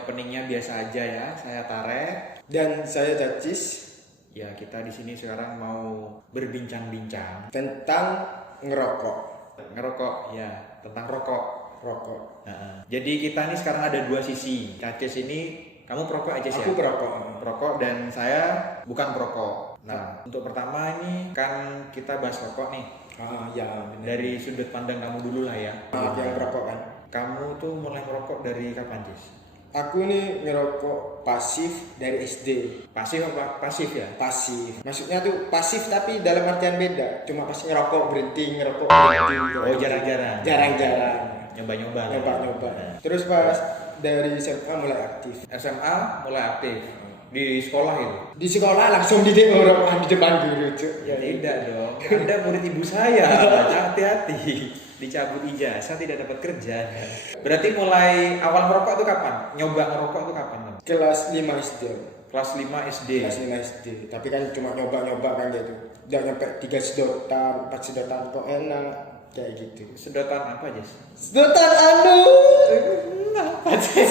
Openingnya biasa aja ya, saya Tare. Dan saya Cacis Ya, kita di sini sekarang mau berbincang-bincang tentang ngerokok. ngerokok, ya, tentang rokok. Rokok. Nah, jadi kita nih sekarang ada dua sisi. Cacis ini, kamu perokok aja sih? Aku perokok. Perokok dan saya bukan perokok. Nah, untuk pertama ini kan kita bahas rokok nih. Ya benar. Dari sudut pandang kamu dulu lah ya. Yang perokok kan. Kamu tuh mulai merokok dari kapan, Cis? Aku nih ngerokok pasif dari SD. Pasif apa? Pasif ya? Pasif. Maksudnya tuh pasif tapi dalam artian beda. Cuma pas ngerokok berhenti, ngerokok berhenti. Oh, jarang-jarang. Jarang-jarang. Nyoba-nyoba. Nyoba-nyoba. Terus pas dari SMA mulai aktif. SMA mulai aktif di sekolah itu. Di sekolah langsung didik ngerokok di depan guru, Cuk. Ya tidak dong. Anda murid ibu saya. Hati-hati. Dicabut ijazah tidak dapat kerja. Berarti mulai awal merokok itu kapan? Nyoba ngerokok itu kapan? Kelas 5 SD. Kelas 5 SD. Kelas 5 SD. Tapi kan cuma nyoba-nyoba kan gitu. Udah nyampe 3 sedotan, 4 sedotan kok enak kayak gitu. Sedotan apa, Jess? Sedotan anu. Apa sih?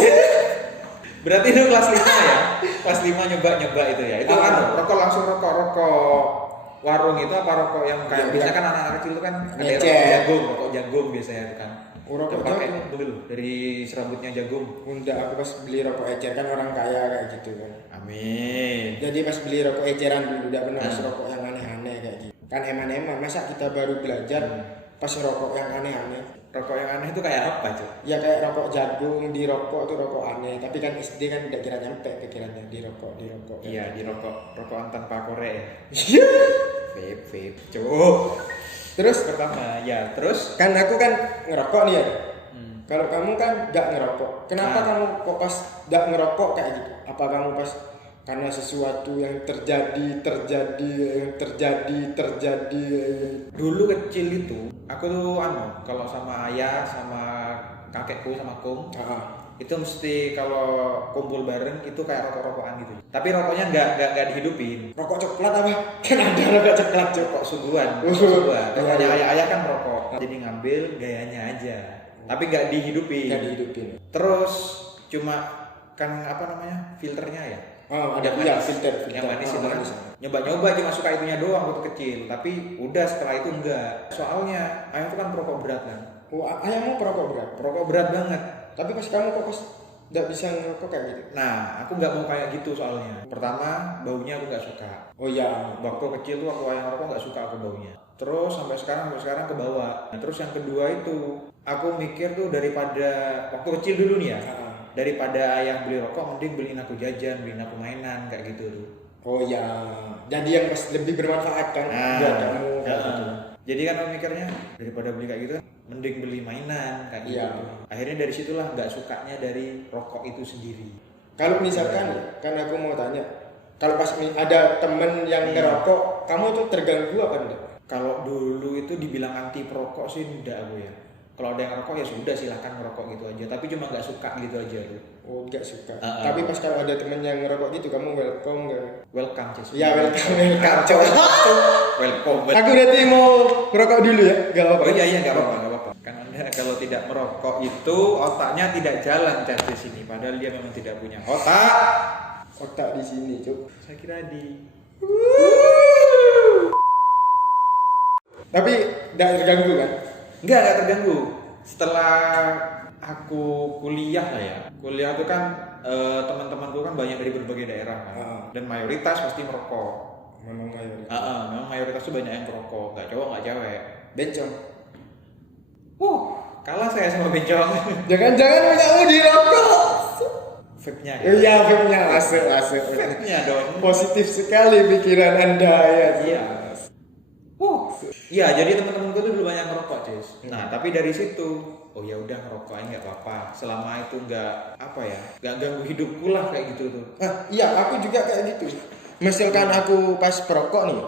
Berarti itu kelas 5 ya? Kelas 5 nyoba-nyoba itu ya? Itu rokok langsung rokok warung itu apa rokok yang kayak biasanya kan anak-anak kecil itu kan ada rokok jagung biasanya itu kan. Rokok pakai jagung dulu dari serabutnya jagung. Enggak, aku pas beli rokok ecer kan orang kaya kayak gitu kan. Amin. Jadi pas beli rokok eceran dulu udah pernah rokok yang aneh-aneh kayak gitu. Kan eman-eman, masa kita baru belajar pas rokok yang aneh-aneh. Rokok yang aneh itu kayak apa, Cuk? Ya kayak rokok jagung, di rokok tuh rokok aneh. Tapi kan SD kan tidak kira nyampe pikirannya di rokok. Iya, di rokokan tanpa korek. Iya. Vape, Cuk. Terus Pertama, ya, terus kan aku kan ngerokok nih ya. Kalau kamu kan gak ngerokok. Kenapa kamu kok pas gak ngerokok kayak gitu? Apa kamu pas karena sesuatu yang terjadi dulu kecil itu aku tuh kalau sama ayah sama kakekku sama kum itu mesti kalau kumpul bareng itu kayak rokok-rokokan gitu. Tapi rokoknya nggak dihidupin. Rokok coklat apa? Kan ada rokok coklat Rokok suguhan. Rokoknya ayah-ayah kan rokok. Jadi ngambil gayanya aja. Tapi nggak dihidupin. Terus cuma kan apa namanya filternya ya. Ada filter. Yang manis itu kan. Nyoba-nyoba cuma suka itunya doang waktu kecil. Tapi udah setelah itu enggak. Soalnya ayah tuh kan perokok berat kan. Ayahmu perokok berat? Perokok berat banget. Tapi pas kamu kok nggak bisa ngerokok kayak gitu? Nah, aku nggak mau kayak gitu soalnya. Pertama, baunya aku nggak suka. Oh iya. Waktu kecil tuh waktu ayah ngerokok nggak suka aku baunya. Terus sampai sekarang ke bawah. Nah, terus yang kedua itu, aku mikir tuh daripada waktu kecil dulu nih ya. Daripada ayah beli rokok, mending beliin aku jajan, beliin aku mainan kayak gitu tuh. Oh iya. Jadi yang lebih bermanfaat kan buat kamu. Jadi kan aku mikirnya daripada beli kayak gitu, mending beli mainan kayak gitu. Akhirnya dari situlah nggak sukanya dari rokok itu sendiri. Kalau misalkan, kan aku mau tanya, kalau pas ada temen yang ngerokok, kamu tuh terganggu apa enggak? Kalau dulu itu dibilang anti perokok sih enggak aku ya. Kalau ada yang ngerokok ya sudah silahkan ngerokok gitu aja. Tapi cuma nggak suka gitu aja tuh. Oh nggak suka. Tapi pas kalau ada temen yang ngerokok gitu, kamu welcome nggak? Welcome Cis. Ya welcome. Welcome. Aku berarti mau ngerokok dulu ya, nggak apa-apa. Oh iya nggak apa-apa. Kan Anda kalau tidak merokok itu otaknya tidak jalan di sini. Padahal dia memang tidak punya otak. Otak di sini, Cuk. Saya kira di. Tapi nggak terganggu kan? Nggak terganggu. Setelah aku kuliah lah ya. Kuliah itu kan teman-temanku kan banyak dari berbagai daerah kan. Dan mayoritas pasti merokok. Memang mayoritas. Memang mayoritas tuh banyak yang merokok. Nggak cowok nggak cewek. Bencong. Kalah saya sama bencong. Jangan-jangan kamu dirokok. Vape-nya. Iya, vape-nya masuk. Vape-nya dong. Positif sekali pikiran Anda ya. Iya. Iya, jadi teman-temanku tuh dulu banyak ngerokok, Cis. Nah, tapi dari situ, oh ya udah ngerokok aja nggak apa-apa. Selama itu nggak ganggu hidupku lah kayak gitu tuh. Iya, aku juga kayak gitu. misalkan aku pas perokok nih,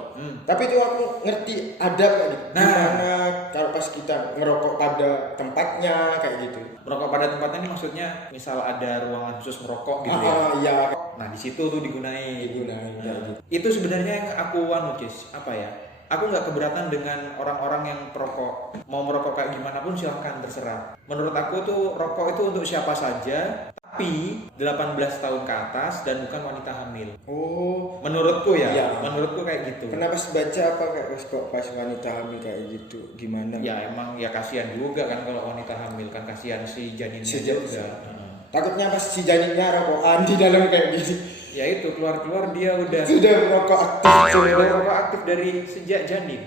tapi itu aku ngerti adab kayak gitu. Nah. Gimana kalau pas kita ngerokok pada tempatnya kayak gitu. Merokok pada tempatnya ini maksudnya misal ada ruangan khusus merokok gitu ya. Iya. Nah di situ tuh digunain. Digunain, kayak gitu. Itu sebenarnya yang aku apa ya? Aku nggak keberatan dengan orang-orang yang perokok. Mau merokok kayak gimana pun silahkan, terserah. Menurut aku tuh rokok itu untuk siapa saja, tapi 18 tahun ke atas dan bukan wanita hamil. Oh, Menurutku ya, Iya. menurutku kayak gitu. kenapa baca apa kayak kok pas wanita hamil kayak gitu? Gimana? Ya emang ya kasihan juga kan kalau wanita hamil, kan kasihan si janinnya Si juga. janin. Takutnya pas si janinnya rokokan di dalam kayak gini. Ya itu keluar dia udah Sudah merokok aktif. udah rokok aktif dari sejak janin.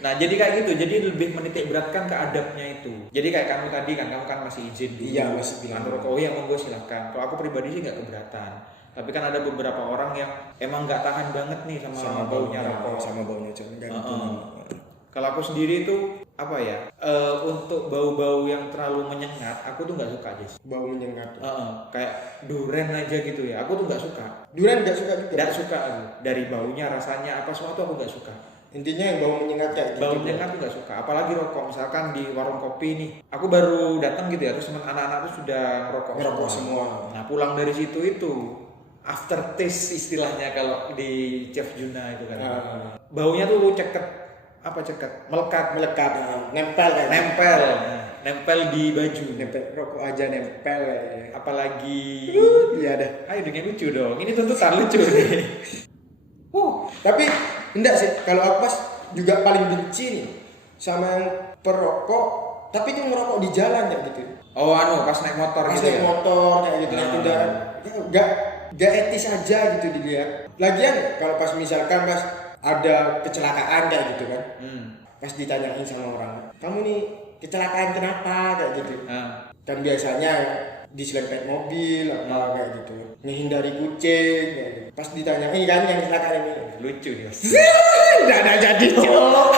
Nah jadi kayak gitu, jadi lebih menitik beratkan ke adabnya itu. Jadi kayak kamu tadi kan, kamu kan masih izin dulu. Iya, masih bilang. Kan rokok, oh ya monggo silahkan. Kalau aku pribadi sih nggak keberatan. Tapi kan ada beberapa orang yang emang nggak tahan banget nih sama baunya rokok. Sama baunya jangan kayak gitu. Kalau aku sendiri tuh apa ya, untuk bau-bau yang terlalu menyengat, aku tuh nggak suka Jess. Bau menyengat. Kayak duren aja gitu ya, aku tuh nggak suka. Durian nggak suka juga. Nggak suka aku. Dari baunya, rasanya apa semua tuh aku nggak suka. Intinya yang bau menyengat kayak gitu. Bau menyengat tuh nggak suka, apalagi rokok. Misalkan di warung kopi nih, aku baru datang gitu ya, terus teman anak-anak tuh sudah Ngerokok semua. Nah pulang dari situ itu aftertaste istilahnya kalau di Chef Juna itu kan. Baunya tuh melekat, Nempel kayak. nempel di baju. Nempel rokok aja nempel kayak. Apalagi, Iya dah. ayo dengan lucu dong. Ini tuntutan lucu nih. Tapi enggak sih, kalau aku pas juga paling benci nih sama yang perokok, tapi itu ngerokok di jalan ya gitu. Oh pas naik motor Pas gitu naik ya. motor kayak gitu, naik kendaraan, nggak etis aja gitu dilihat. Lagian kalau pas misalkan pas ada kecelakaan kayak gitu kan, pas ditanyain sama orang, kamu nih kecelakaan kenapa kayak gitu. Kan biasanya diselempet mobil apa kayak gitu, menghindari kucing kayak gitu. Pas ditanyain kan yang kecelakaan ini Lucu nih mas. nggak ada jadi cowok.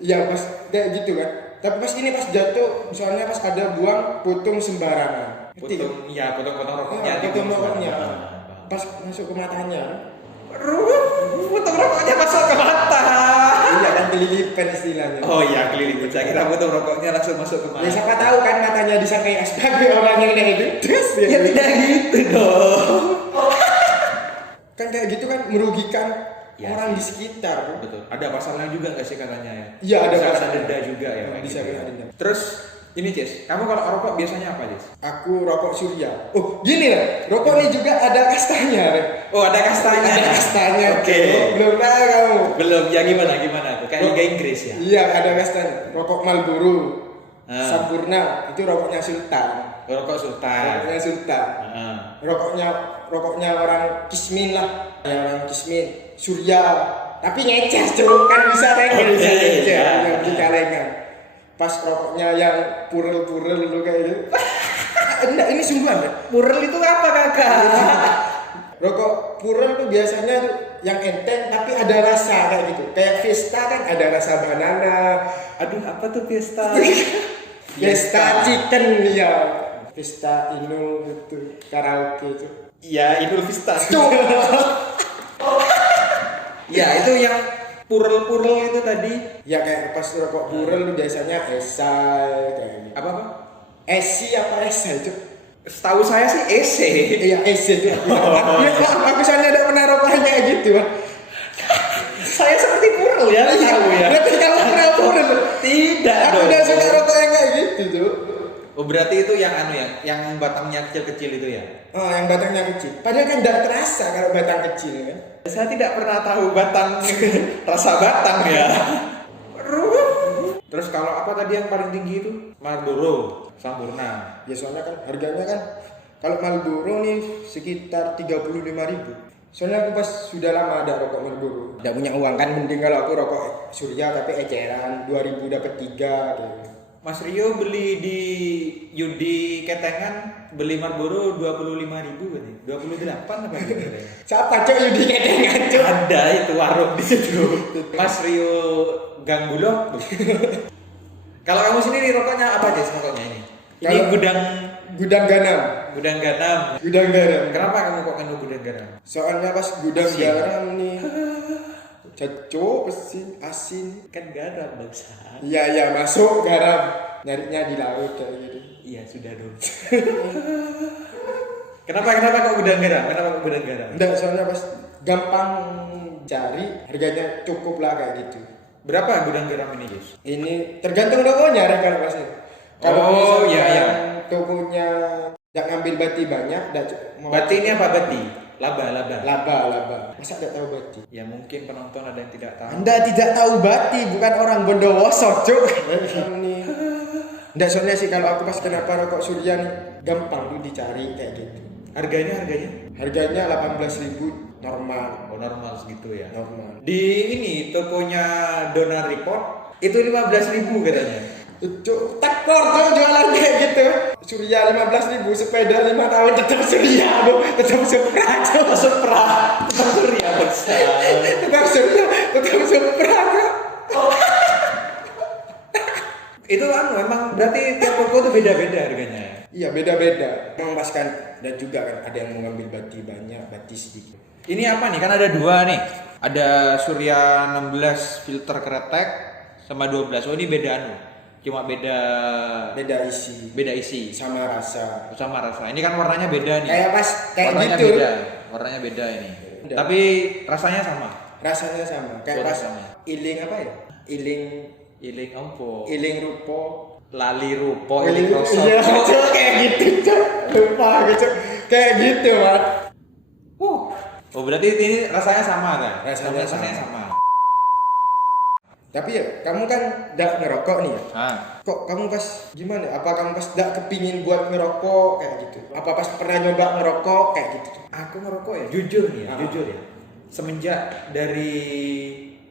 Ya pas kayak gitu kan. Tapi pas ini pas jatuh, soalnya pas ada buang putung sembarangan. Ngerti kan? Potong rokoknya. Putung rokoknya. Pas Pas masuk ke matanya. potong rokoknya masuk ke mata. Iya kan kelilipan istilahnya. Oh iya kelilipan. Saya kira potong rokoknya langsung masuk ke mata. Ya siapa tahu kan matanya disangkai sebagai orang yang kayak gitu. Terus Ya tidak gitu dong. kan kayak gitu kan merugikan Ya, orang sih. di sekitar kan. Betul. Ada pasalnya juga nggak sih katanya ya? Iya, ada Bisa pasalnya. denda juga ya. kayak Bisa gitu kena ya. denda. Terus ini Jess, kamu kalau rokok biasanya apa Jess? Aku rokok surya. Oh gini lah, rokok ini juga ada kastanya. Re. Oh ada kastanya. Ada kastanya. Oke. Oh, belum tahu kamu. Belum. Ya gimana tuh? Kayak Liga Inggris ya. Iya ada kastanya. Rokok Marlboro, Ah. Sampurna itu rokoknya Sultan. Rokok Sultan. Rokoknya Sultan. Rokoknya orang Kismin lah. Ya orang Kismin. Surya. Tapi ngeces cuy, kan bisa kan bisa ngeces, iya. di kalengan. Pas rokoknya yang purel-purel dulu kayak gitu. Enggak, ini sungguhan ya. Purel itu apa kakak? Rokok purel tuh biasanya tuh yang enteng tapi ada rasa kayak gitu. Kayak Vista kan ada rasa banana. Aduh apa tuh Fiesta? Vista chicken ya. Vista Inul itu karaoke itu. Ya Idul Vista. Ya itu yang purel-purel itu tadi. Ya kayak pas rokok purel tuh biasanya esai kayak gitu. Apa? Esi apa esai itu? Setahu saya sih EC. Iya esi itu. Aku soalnya ada pernah rokok kayak gitu. Saya seperti purel ya, tahu ya. Berarti kamu pernah purel? Tidak Aku dong. udah suka rokok yang kayak gitu tuh. Oh berarti itu yang yang batangnya kecil-kecil itu ya? Oh, yang batangnya kecil. Padahal kan tidak terasa kalau batang kecil kan. Saya tidak pernah tahu batang rasa batang ya. Terus kalau apa tadi yang paling tinggi itu? Marlboro, Sampurna. Ya soalnya kan harganya kan kalau Marlboro nih sekitar 35.000. Soalnya aku pas sudah lama ada rokok Marlboro. Tidak punya uang kan, mending kalau aku rokok Surya tapi eceran 2.000 dapat 3 gitu. Mas Rio beli di Yudi Ketengan beli Marlboro 25.000 berarti. 28 apa gitu. Siapa cok Yudi ketengan cok? Ada itu warung di situ. Mas Rio Gang Bulog. Kalau kamu sendiri rokoknya apa aja rokoknya ini? Ini Kalau- gudang garam. Gudang garam. Gudang garam. Kenapa kamu kok menu gudang garam? Soalnya pas gudang Asin. garam nih. Cocok asin. Kan garam bangsa. Iya masuk garam. Nyarinya di laut kayak gitu. Iya sudah dong. Kenapa kok gudang garam? Kenapa kok gudang garam? Enggak, soalnya pas gampang cari, harganya cukup lah kayak gitu. Berapa gudang garam ini, Jus? Ini tergantung tokonya kan pasti. Kalau Oh, misalkan iya. tokonya nggak ngambil bati banyak, Bati ini apa bati? Laba. laba. Masa nggak tahu bati? Ya mungkin penonton ada yang tidak tahu. Anda tidak tahu bati, bukan orang Bondowoso, cuk. Ini. Nggak, soalnya sih kalau aku pas kenapa rokok Surya nih gampang tuh dicari kayak gitu. Harganya? Harganya 18.000 normal. Oh, normal segitu ya. Normal. Di ini tokonya Donald Report itu 15.000 katanya. Cuk, tekor tuh jualan kayak gitu. Surya 15.000, sepeda 5 tahun tetap Surya, Bu. Tetap Supra, cuk. Supra. Surya besar. Tetap Surya, tetap Supra, cuk. Itu memang berarti tiap toko itu beda-beda harganya. Iya, beda-beda. Memang pas kan dan juga kan ada yang mengambil bati banyak, bati sedikit. Ini apa nih? Kan ada dua nih. Ada Surya 16 filter kretek sama 12. Oh, ini beda Cuma beda isi sama rasa. sama rasa. Ini kan warnanya beda nih. Kayak warnanya gitu. beda. Warnanya beda ini. Beda. Tapi rasanya sama. Rasanya sama. Kayak Buat pas sama. iling apa ya? Iling ampo. Iling rupo. Lali rupo, Iling iling rosok. Iya, cuk, kayak gitu, cuk. Lupa gitu. Kayak gitu, Mat. Oh, berarti ini rasanya sama kan? Rasanya sama. Tapi ya, kamu kan nggak ngerokok nih ya? Ah. Kok kamu pas gimana? Apa kamu pas nggak kepingin buat ngerokok kayak gitu? Apa pas pernah nyoba ngerokok kayak gitu? Aku ngerokok ya, jujur nih ya, Ah. jujur ya. Semenjak dari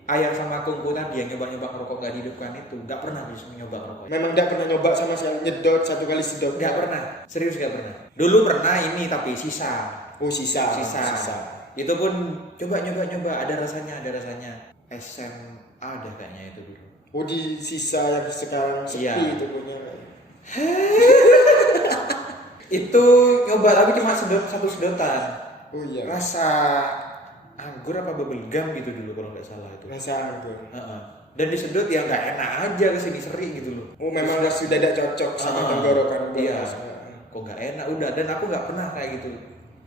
ayah sama akuku tadi yang nyoba-nyoba ngerokok gak dihidupkan itu, gak pernah bisa nyoba ngerokok. Memang nggak pernah nyoba sama sekali nyedot satu kali sedot? Gak pernah, serius gak pernah. Dulu pernah ini tapi sisa. Oh sisa. Itu pun coba nyoba, ada rasanya. SMA ada kayaknya itu dulu. Oh di sisa yang sekarang sepi Iya. itu punya. Itu nyoba tapi cuma satu sedotan. Oh iya. Rasa anggur apa bubble gum gitu dulu kalau nggak salah itu. Rasa anggur. Dan disedot ya nggak enak aja kesini seri gitu loh. Oh memang sudah tidak cocok sama tenggorokan. Iya. Kok nggak enak udah, dan aku nggak pernah kayak gitu.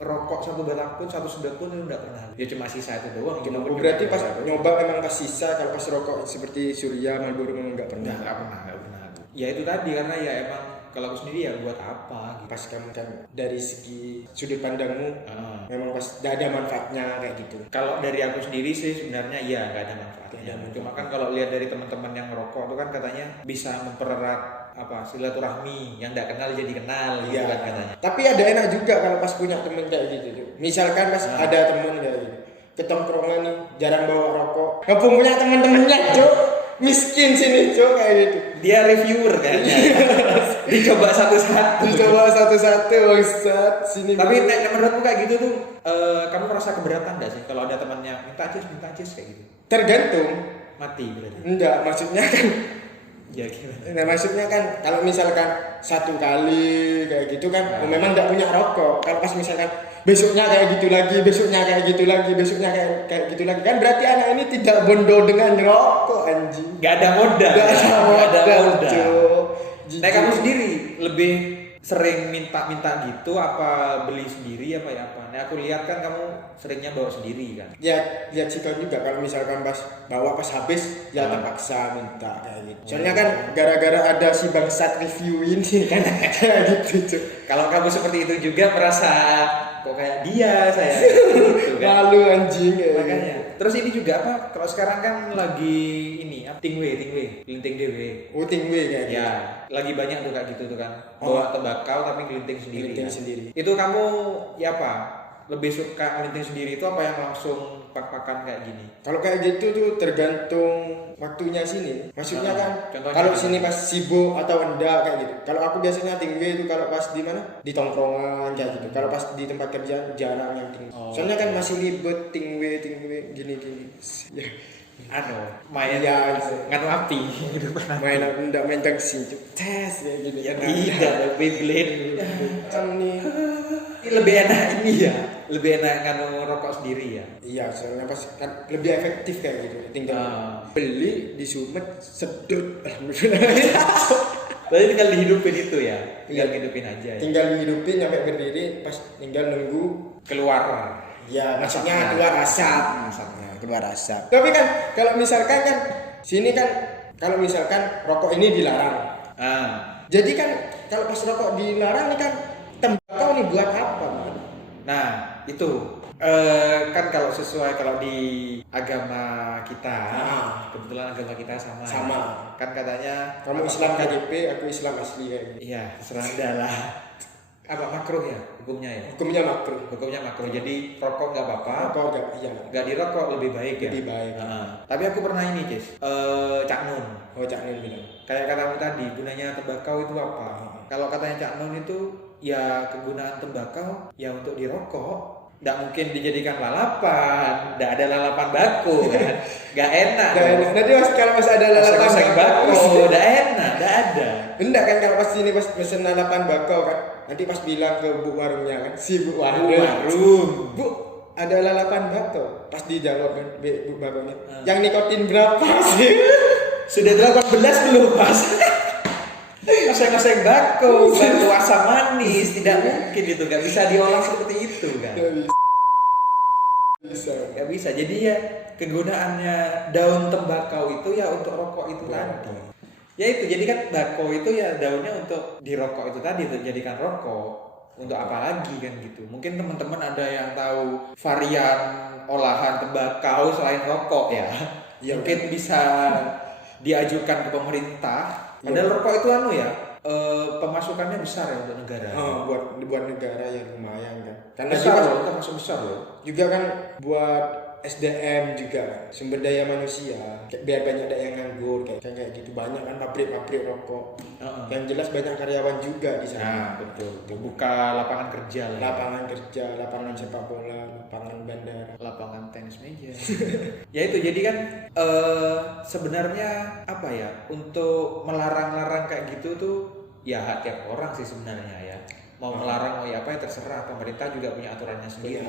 Rokok satu batang pun, satu sedot pun itu nggak pernah. Ya cuma sisa itu doang. Oh, berarti pas nyoba memang pas sisa, kalau pas rokok seperti Surya, Marlboro memang nggak pernah. nggak pernah. Ya itu tadi karena ya emang kalau aku sendiri ya buat apa gitu. Pas kamu kan dari segi sudut pandangmu memang pas tidak ada manfaatnya kayak gitu. Kalau dari aku sendiri sih sebenarnya iya nggak ada manfaatnya. Nggak ada Cuma kan kalau lihat dari teman-teman yang ngerokok itu kan katanya bisa mempererat silaturahmi, yang nggak kenal jadi kenal gitu Iya. kan katanya. Tapi ada enak juga kalau pas punya temen kayak gitu tuh. Misalkan pas ada temen kayak gitu, ketongkrongan nih jarang bawa rokok, ngepung punya temen-temennya cuk, miskin sini cuk kayak gitu. Dia reviewer kayaknya. Dicoba satu-satu. Dicoba satu-satu bangsat sini. Tapi menurutmu kayak gitu tuh kamu merasa keberatan nggak sih kalau ada temannya minta cis kayak gitu? Tergantung. Mati berarti. Enggak, maksudnya kan Ya gimana? nah, maksudnya kan kalau misalkan satu kali kayak gitu kan memang nggak punya rokok. Kalau pas misalkan besoknya kayak gitu lagi, besoknya kayak gitu lagi, besoknya kayak gitu lagi, kan berarti anak ini tidak bondo dengan rokok anjing. Gak ada modal. Nggak ada modal, cuk. Nah kamu sendiri lebih sering minta gitu apa beli sendiri apa ya apa? Nah aku lihat kan kamu seringnya bawa sendiri kan. Ya lihat sikap juga kalau misalkan pas bawa pas habis ya terpaksa minta kayak gitu. Soalnya kan gara-gara ada si bangsat review ini kan kayak gitu cuk. Kalau kamu seperti itu juga merasa kok kayak dia saya gitu kan. Malu anjing ya. Makanya. Terus ini juga apa? Kalau sekarang kan lagi ini tingwe, gelinting dewe. Oh tingwe kayak gitu. Ya, lagi banyak tuh kayak gitu tuh kan. Bawa tembakau tapi gelinting sendiri. Gelinting kan. sendiri. Itu kamu ya apa? Lebih suka gelinting sendiri itu apa yang langsung pak-pakan kayak gini? Kalau kayak gitu tuh tergantung waktunya sini. Maksudnya kan contohnya kalau apa? sini pas sibuk atau enggak kayak gitu. Kalau aku biasanya tingwe itu kalau pas di mana? Di tongkrongan kayak gitu. Kalau pas di tempat kerja jarang yang tingwe. Soalnya kan masih ribet tingwe gini. Ya main Iya, nganu api main tangsi tes kayak gitu ya. tidak Beyblade Macam nih. ini lebih enak ini ya, lebih enak nganu rokok sendiri ya. Iya, soalnya pas kan lebih efektif kayak gitu. Tinggal beli di Sumet sedut. Alhamdulillah. Berarti tinggal dihidupin itu ya, tinggal hidupin aja ya. Tinggal hidupin sampai berdiri, pas tinggal nunggu keluar. ya maksudnya Asapnya. keluar asap, asapnya keluar asap. Tapi kan kalau misalkan kan sini kan kalau misalkan rokok ini dilarang. Jadi kan kalau pas rokok dilarang nih kan tembakau nih buat apa? Nah itu kan kalau sesuai kalau di agama kita, kebetulan agama kita sama. Sama. Kan katanya Kamu Islam KJP, aku Islam asli ya. iya terserah Anda lah. Apa makruh ya hukumnya ya? Hukumnya makruh. Hukumnya makruh. Jadi rokok nggak apa-apa. Rokok enggak iya. Nggak dirokok lebih baik ya. Lebih baik. Tapi aku pernah ini Jess, Cak Nun. Oh, Cak Nun bilang. Kayak katamu tadi, gunanya tembakau itu apa? Kalau katanya Cak Nun itu ya kegunaan tembakau ya untuk dirokok. Nggak mungkin dijadikan lalapan, nggak ada lalapan bako kan, nggak enak. Nggak enak. Nanti mas kalau mas ada lalapan Oseng bako, nggak enak, nggak ada. Enggak kan kalau pas ini pas pesen lalapan bakau kan, nanti pas bilang ke bu warungnya kan, si bu warung, bu ada lalapan bakau, pas dijawab kan bu warungnya, yang nikotin berapa sih? Sudah 18 belum mas? Oseng-oseng bako, asam manis, tidak mungkin itu, nggak bisa diolah seperti itu kan? Nggak bisa. Jadi ya kegunaannya daun tembakau itu ya untuk rokok itu tadi. Ya itu, jadi kan bako itu ya daunnya untuk dirokok itu tadi, untuk jadikan rokok. Untuk apa lagi kan gitu. Mungkin teman-teman ada yang tahu varian olahan tembakau selain rokok ya. Mungkin bisa diajukan ke pemerintah. Padahal rokok itu pemasukannya besar ya untuk negara. Buat negara yang lumayan kan. Karena Besar juga, loh, termasuk besar loh. juga kan buat SDM juga sumber daya manusia biar banyak yang nganggur kayak gitu banyak kan pabrik rokok yang jelas banyak karyawan juga di sana. Betul. Buka lapangan kerja lah. Lapangan kerja, lapangan sepak bola, lapangan bandara, lapangan tenis meja. Ya itu, jadi kan sebenarnya apa ya, untuk melarang-larang kayak gitu tuh ya hak tiap orang sih sebenarnya ya. Mau melarang ya apa ya terserah, pemerintah juga punya aturannya sendiri.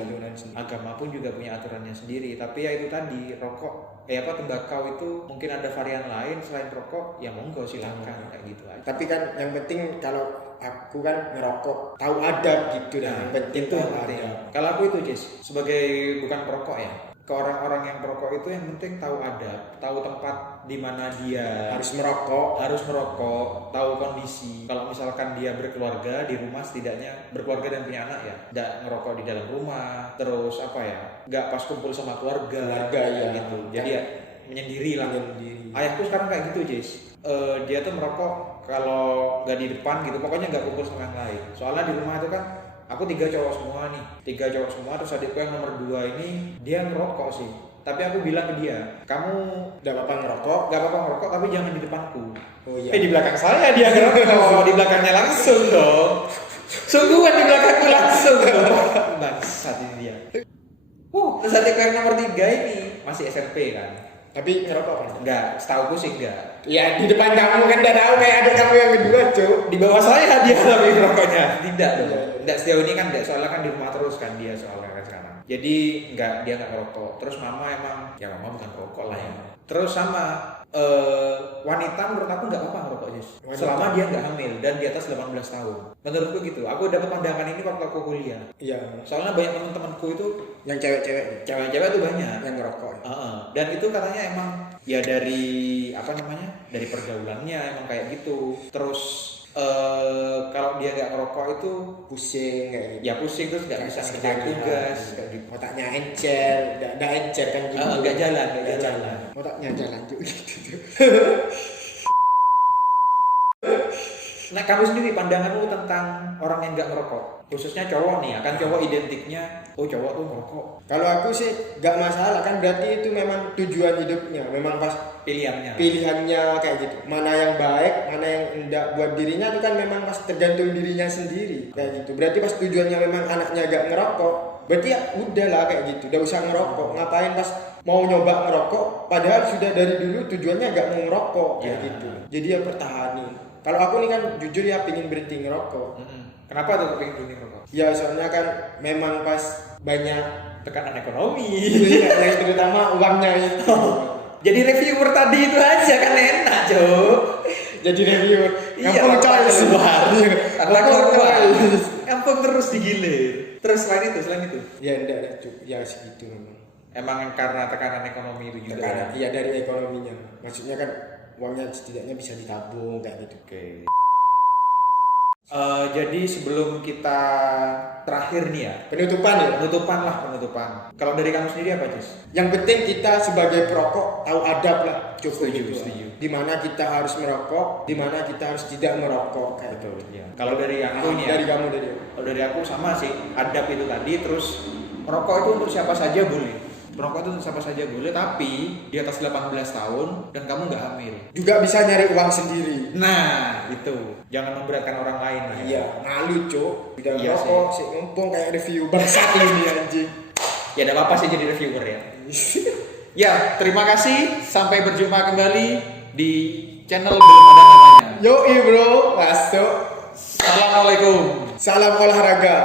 Agama pun juga punya aturannya sendiri. Tapi ya itu tadi, rokok tembakau itu mungkin ada varian lain selain rokok, ya monggo silakan kayak gitu aja. Tapi kan yang penting kalau aku kan ngerokok tahu adab gitu yang penting itu tahu penting. adab. Kalau aku itu Jess, sebagai bukan perokok ya, ke orang-orang yang perokok itu yang penting tahu adab, tahu tempat di mana dia harus merokok, tahu kondisi. Kalau misalkan dia berkeluarga di rumah, setidaknya berkeluarga dan punya anak ya, nggak ngerokok di dalam rumah, terus nggak pas kumpul sama keluarga ya gitu. Jadi ya menyendiri lah. Ayahku sekarang kayak gitu Jess, dia tuh merokok kalau nggak di depan gitu, pokoknya nggak kumpul sama yang lain. Soalnya di rumah itu kan aku 3 cowok semua, terus adikku yang nomor 2 ini dia ngerokok sih. Tapi aku bilang ke dia, kamu nggak apa-apa ngerokok, tapi jangan di depanku. Oh iya. Di belakang saya dia ngerokok, di belakangnya langsung dong. Sungguhan di belakangku langsung dong. Bangsat ini dia. Terus adikku yang nomor 3 ini masih SMP kan. Tapi ngerokok kan? Enggak, setauku sih enggak. Ya di depan kamu kan udah tahu kayak adik kamu yang kedua cuy. Di bawah saya dia tapi ngerokoknya. Tidak dong. Enggak, sejauh ini kan enggak, soalnya kan di rumah terus kan dia soalnya kan sekarang. Jadi dia enggak ngerokok. Terus mama mama bukan perokok lah ya. Terus sama wanita menurut aku nggak apa-apa ngerokok Jess, selama dia nggak hamil dan di atas 18 tahun. Menurutku gitu. Aku dapat pandangan ini waktu aku kuliah. Iya. Soalnya banyak teman-temanku itu yang cewek tuh banyak yang ngerokok. Dan itu katanya emang ya dari dari pergaulannya emang kayak gitu. Terus kalau dia nggak ngerokok itu pusing kayak gitu. Ya pusing, terus nggak bisa ngerjain tugas kayak gitu. Otaknya encer, nggak encer kan gitu. Nggak jalan. Otaknya jalan juga gitu. Nah, kamu sendiri pandanganmu tentang orang yang nggak ngerokok, khususnya cowok nih, kan cowok identiknya, cowok tuh ngerokok. Kalau aku sih nggak masalah kan, berarti itu memang tujuan hidupnya, memang pas pilihannya kayak gitu. Mana yang baik, mana yang enggak buat dirinya itu kan memang pas tergantung dirinya sendiri kayak gitu. Berarti pas tujuannya memang anaknya nggak ngerokok, Berarti ya udah lah kayak gitu, udah usah ngerokok. Ngapain pas mau nyoba ngerokok, padahal sudah dari dulu tujuannya gak mau ngerokok kayak gitu. Jadi ya pertahani. Kalau aku nih kan jujur ya pingin berhenti ngerokok. Kenapa tuh pengen berhenti ngerokok? Ya soalnya kan memang pas banyak Tekanan ekonomi. yang terutama uangnya itu. Jadi reviewer tadi itu aja kan enak, Cok. Jadi review. Iya, Kampung coy keluar. Karena Kampung keluar. coy. Kampung terus digilir. Terus selain itu. Ya enggak ada Cuk. Ya segitu memang. Emang karena tekanan ekonomi itu juga. Tekanan, iya dari ekonominya. Maksudnya kan uangnya setidaknya bisa ditabung kayak gitu. Oke. Jadi sebelum kita terakhir nih ya, Penutupan ya. penutupan. Kalau dari kamu sendiri apa, Jis? Yang penting kita sebagai perokok tahu adab lah. Cukup Setuju, gitu. setuju. Di mana kita harus merokok, di mana kita harus tidak merokok kayak itu. Iya. Kalau dari aku nih ya, Dari kamu dari. kalau dari aku sama sih, adab itu tadi. Terus merokok itu untuk siapa saja boleh. Merokok itu untuk siapa saja boleh, tapi di atas 18 tahun dan kamu nggak hamil. Juga bisa nyari uang sendiri. Nah, itu. Jangan memberatkan orang lain lah ya. Iya, malu Cuk. Udah Iya merokok, sih ngumpung kayak review bangsat ini anjing. Ya ada apa sih jadi reviewer ya. Ya, terima kasih. Sampai berjumpa kembali di channel Belum Ada Namanya. Yoi bro, masuk. Assalamualaikum. Salam olahraga.